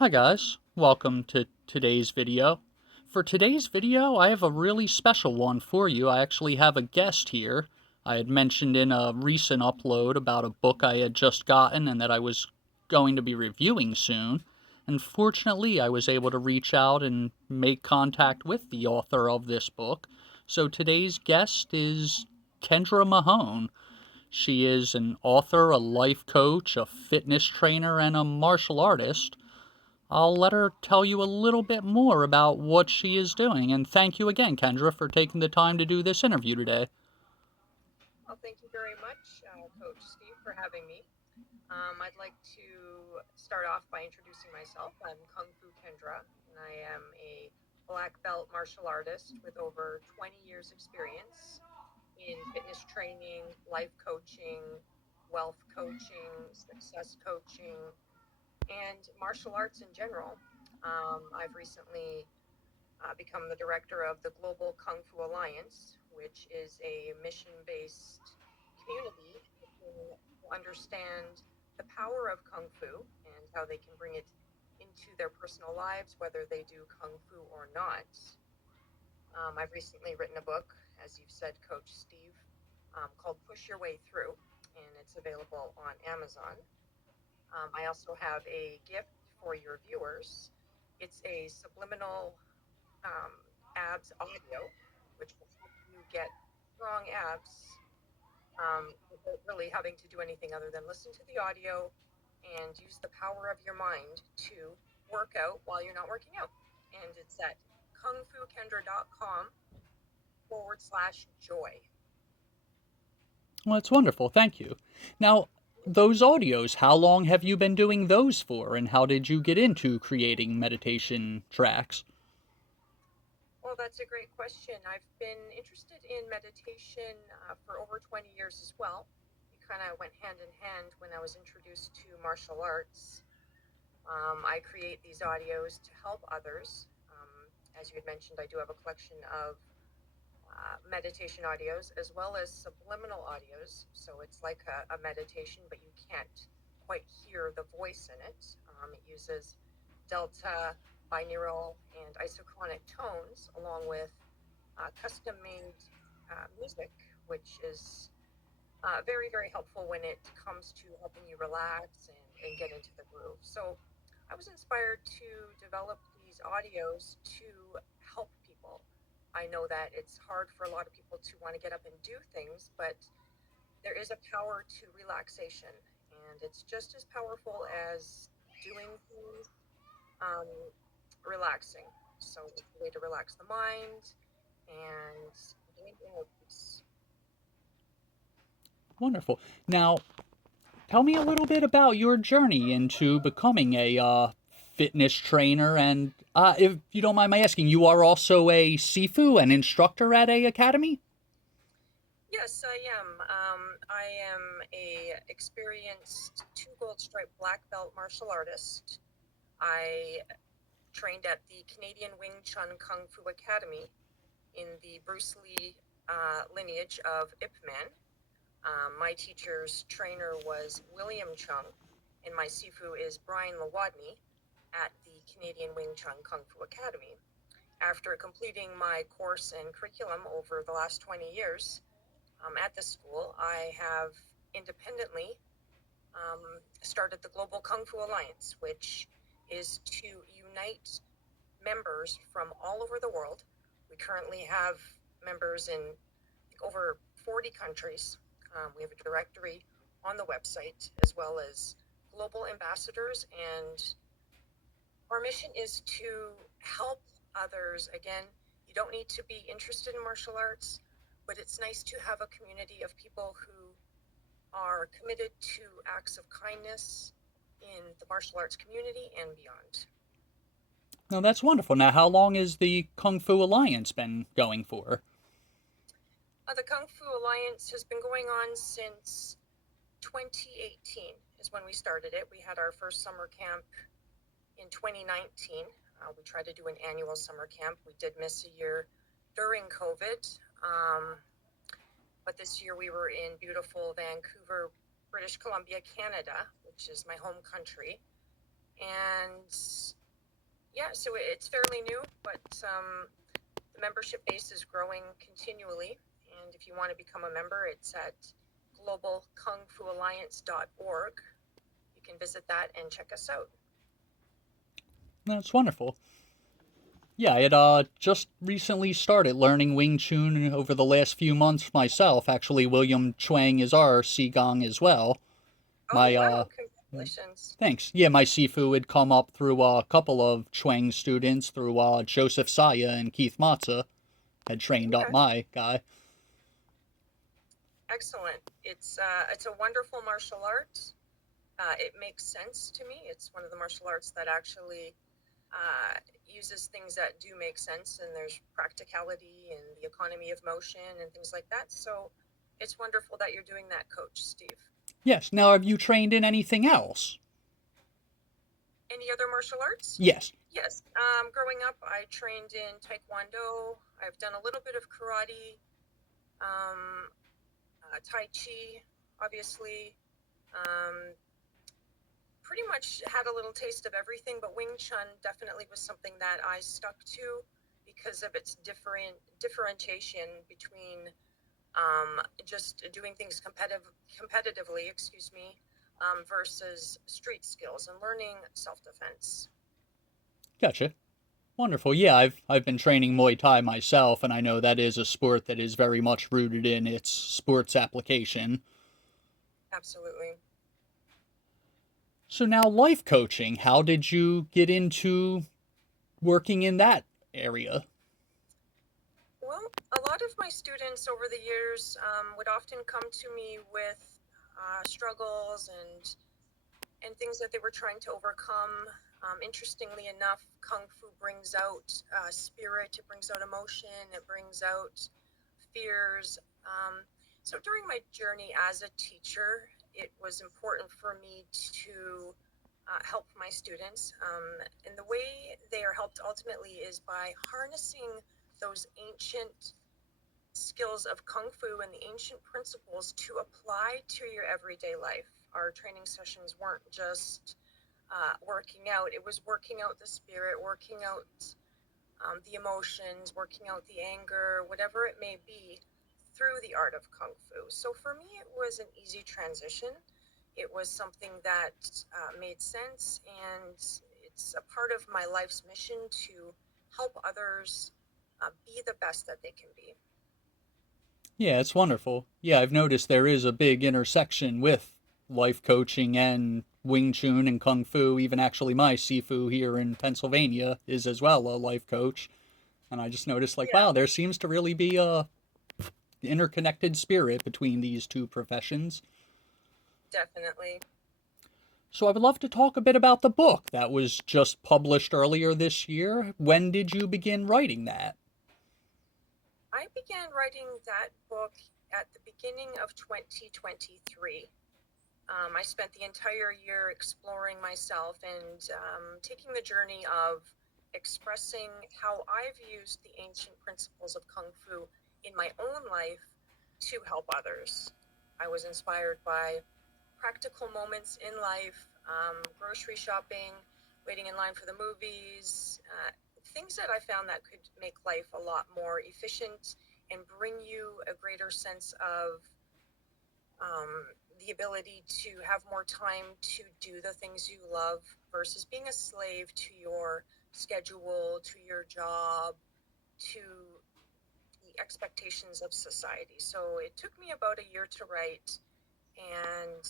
Hi guys, welcome to today's video. For today's video, I have a really special one for you. I actually have a guest here. I had mentioned in a recent upload about a book I had just gotten and that I was going to be reviewing soon. And fortunately, I was able to reach out and make contact with the author of this book. So today's guest is Kendra Mahone. She is an author, a life coach, a fitness trainer, and a martial artist. I'll let her tell you a little bit more about what she is doing. And thank you again, Kendra, for taking the time to do this interview today. Well, thank you very much, Coach Steve, for having me. I'd like to start off by introducing myself. I'm Kung Fu Kendra, and I am a black belt martial artist with over 20 years' experience in fitness training, life coaching, wealth coaching, success coaching, and martial arts in general. I've recently become the director of the Global Kung Fu Alliance, which is a mission based community who understand the power of Kung Fu and how they can bring it into their personal lives, whether they do Kung Fu or not. I've recently written a book, as you've said, Coach Steve, called Push Your Way Through, and it's available on Amazon. I also have a gift for your viewers. It's a subliminal um, abs audio, which will help you get strong abs without really having to do anything other than listen to the audio and use the power of your mind to work out while you're not working out. And it's at kungfukendra.com/joy. Well, that's wonderful. Thank you. Now, those audios, how long have you been doing those for, and how did you get into creating meditation tracks? Well, that's a great question. I've been interested in meditation for over 20 years as well. It kind of went hand in hand when I was introduced to martial arts. I create these audios to help others. As you had mentioned, I do have a collection of meditation audios as well as subliminal audios. So it's like a meditation, but you can't quite hear the voice in it. It uses delta, binaural, and isochronic tones along with custom made music, which is very, very helpful when it comes to helping you relax and get into the groove. So I was inspired to develop these audios to help people. I know that it's hard for a lot of people to want to get up and do things, but there is a power to relaxation, and it's just as powerful as doing things um, relaxing. So it's a way to relax the mind and gain inner peace. Wonderful. Now, tell me a little bit about your journey into becoming a fitness trainer. And if you don't mind my asking, you are also a Sifu, an instructor at a academy? Yes, I am. I am a experienced two gold stripe black belt martial artist. I trained at the Canadian Wing Chun Kung Fu Academy in the Bruce Lee lineage of Ip Man. My teacher's trainer was William Chung, and my Sifu is Brian Lawadney at the Canadian Wing Chun Kung Fu Academy. After completing my course and curriculum over the last 20 years, at the school, I have independently started the Global Kung Fu Alliance, which is to unite members from all over the world. We currently have members in over 40 countries. We have a directory on the website as well as global ambassadors. And our mission is to help others. Again, you don't need to be interested in martial arts, but it's nice to have a community of people who are committed to acts of kindness in the martial arts community and beyond. No, that's wonderful. Now, how long has the Kung Fu Alliance been going for? The Kung Fu Alliance has been going on since 2018 is when we started it. We had our first summer camp in 2019. We tried to do an annual summer camp. We did miss a year during COVID, but this year we were in beautiful Vancouver, British Columbia, Canada, which is my home country. And Yeah, so it's fairly new, but the membership base is growing continually. And if you want to become a member, it's at globalkungfualliance.org. You can visit that and check us out. That's wonderful. Yeah, I had just recently started learning Wing Chun over the last few months myself. Actually, William Chuang is our Qigong as well. Oh, My wow. Congratulations. Thanks. Yeah, my Sifu had come up through a couple of Chuang students through Joseph Saya and Keith Matza had trained up Okay. my guy. Excellent. It's a wonderful martial art. It makes sense to me. It's one of the martial arts that actually uses things that do make sense, and there's practicality and the economy of motion and things like that. So it's wonderful that you're doing that, Coach Steve. Yes. Now, have you trained in anything else? Any other martial arts? Yes. Yes. Growing up, I trained in Taekwondo. I've done a little bit of karate, Tai Chi, obviously. Pretty much had a little taste of everything, but Wing Chun definitely was something that I stuck to because of its differentiation between just doing things competitively, versus street skills and learning self-defense. Gotcha. Wonderful. Yeah, I've been training Muay Thai myself, and I know that is a sport that is very much rooted in its sports application. Absolutely. So now life coaching, how did you get into working in that area? Well, a lot of my students over the years would often come to me with struggles and things that they were trying to overcome. Interestingly enough, Kung Fu brings out spirit, it brings out emotion, it brings out fears. So during my journey as a teacher, it was important for me to help my students. And the way they are helped ultimately is by harnessing those ancient skills of Kung Fu and the ancient principles to apply to your everyday life. Our training sessions weren't just working out, it was working out the spirit, working out the emotions, working out the anger, whatever it may be, through the art of Kung Fu. So for me, it was an easy transition. It was something that made sense, and it's a part of my life's mission to help others be the best that they can be. Yeah, it's wonderful. Yeah, I've noticed there is a big intersection with life coaching and Wing Chun and Kung Fu. Even actually, my Sifu here in Pennsylvania is as well a life coach. And I just noticed, like, Yeah, wow, there seems to really be a interconnected spirit between these two professions. definitely. So I would love to talk a bit about the book that was just published earlier this year. When did you begin writing that? I began writing that book at the beginning of 2023. I spent the entire year exploring myself and taking the journey of expressing how I've used the ancient principles of Kung Fu in my own life to help others. I was inspired by practical moments in life, grocery shopping, waiting in line for the movies, things that I found that could make life a lot more efficient and bring you a greater sense of the ability to have more time to do the things you love versus being a slave to your schedule, to your job, to the expectations of society. So it took me about a year to write, and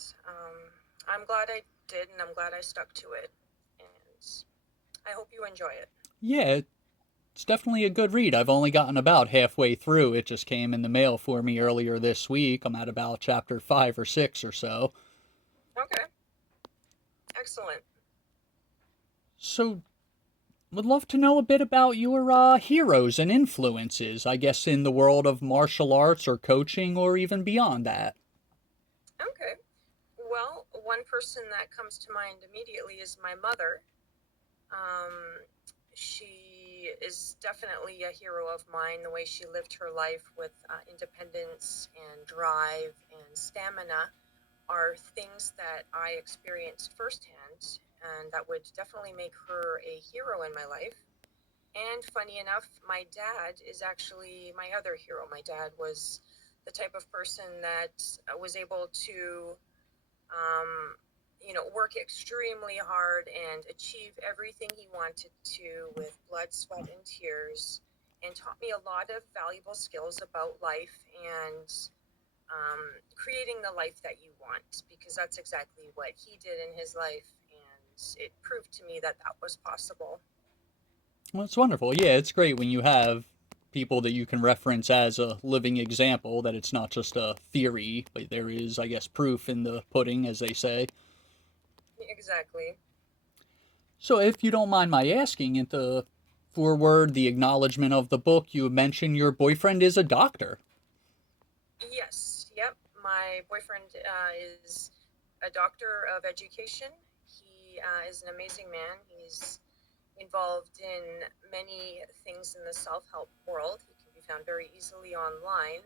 I'm glad I did, and I'm glad I stuck to it. And I hope you enjoy it. Yeah, it's definitely a good read. I've only gotten about halfway through. It just came in the mail for me earlier this week. I'm at about chapter 5 or 6 or so. Okay, excellent. So, would love to know a bit about your heroes and influences, I guess, in the world of martial arts or coaching or even beyond that. Okay. Well, one person that comes to mind immediately is my mother. Um, she is definitely a hero of mine. The way she lived her life with independence and drive and stamina are things that I experienced firsthand and that would definitely make her a hero in my life. And funny enough, my dad is actually my other hero. My dad was the type of person that was able to, work extremely hard and achieve everything he wanted to with blood, sweat, and tears, and taught me a lot of valuable skills about life and creating the life that you want, because that's exactly what he did in his life, and it proved to me that that was possible. Well, it's wonderful. Yeah, it's great when you have people that you can reference as a living example, that it's not just a theory, but there is, I guess, proof in the pudding, as they say. Exactly. So, if you don't mind my asking, in the foreword, the acknowledgement of the book, you mentioned your boyfriend is a doctor. Yes, yep. My boyfriend is a doctor of education. He is an amazing man. He's involved in many things in the self-help world. He can be found very easily online.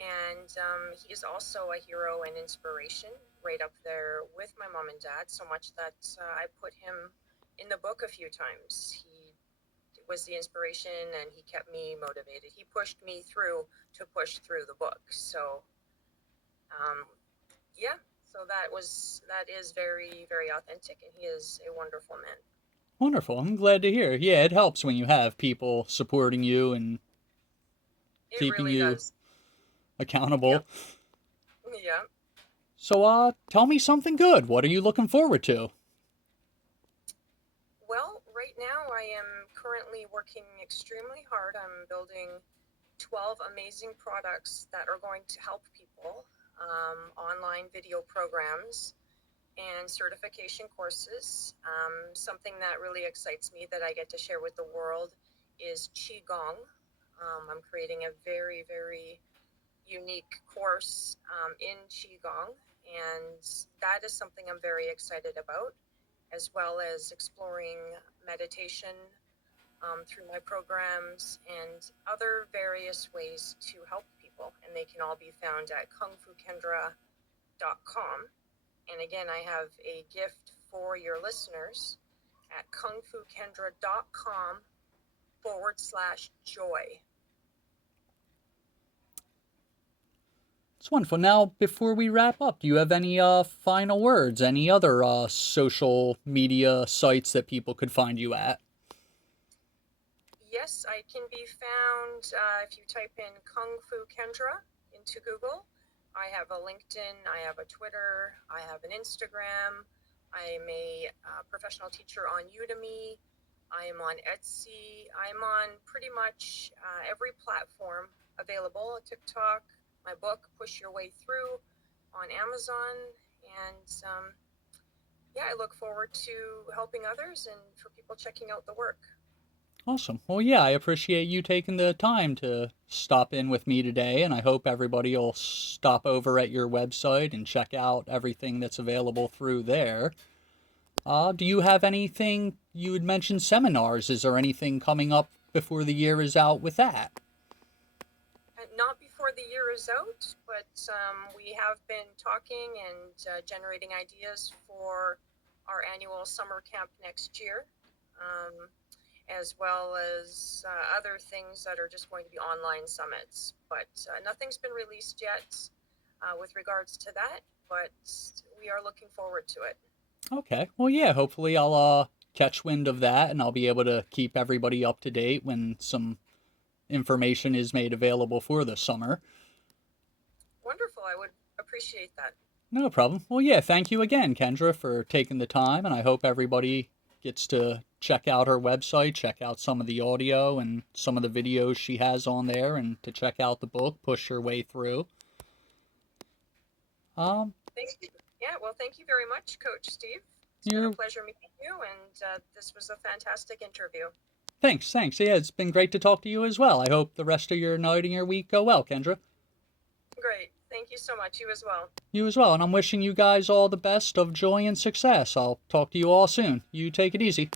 And he is also a hero and inspiration, right up there with my mom and dad, so much that I put him in the book a few times. He was the inspiration, and he kept me motivated. He pushed me through to push through the book. So um, yeah, so that is very, very authentic, and he is a wonderful man. Wonderful. I'm glad to hear. Yeah, it helps when you have people supporting you and It keeping really you does. accountable. Yep. Yeah. So, tell me something good. What are you looking forward to? Well, right now I am currently working extremely hard. I'm building 12 amazing products that are going to help people, online video programs and certification courses. Something that really excites me that I get to share with the world is Qigong. I'm creating a very, very unique course in Qigong, and that is something I'm very excited about, as well as exploring meditation through my programs and other various ways to help people. And they can all be found at kungfukendra.com. And again, I have a gift for your listeners at kungfukendra.com/joy. It's wonderful. Now, before we wrap up, do you have any final words? Any other social media sites that people could find you at? Yes, I can be found if you type in Kung Fu Kendra into Google. I have a LinkedIn, I have a Twitter, I have an Instagram. I am a professional teacher on Udemy. I am on Etsy. I'm on pretty much every platform available. TikTok, my book, Push Your Way Through, on Amazon. And yeah, I look forward to helping others and for people checking out the work. Awesome. Well, yeah, I appreciate you taking the time to stop in with me today, and I hope everybody will stop over at your website and check out everything that's available through there. Do you have anything? You had mentioned seminars. Is there anything coming up before the year is out with that? Not before the year is out, but we have been talking and generating ideas for our annual summer camp next year, as well as other things that are just going to be online summits. But nothing's been released yet with regards to that, but we are looking forward to it. Okay. Well, yeah, hopefully I'll catch wind of that and I'll be able to keep everybody up to date when some information is made available for the summer. Wonderful. I would appreciate that. No problem. Well, yeah, thank you again, Kendra, for taking the time, and I hope everybody gets to check out her website, check out some of the audio and some of the videos she has on there, and to check out the book, Push Your Way Through. Thank you. Yeah, well, thank you very much, Coach Steve. It's been a you're pleasure meeting you, and this was a fantastic interview. Thanks. Yeah, it's been great to talk to you as well. I hope the rest of your night and your week go well, Kendra. Great. Thank you so much. You as well. You as well, and I'm wishing you guys all the best of joy and success. I'll talk to you all soon. You take it easy.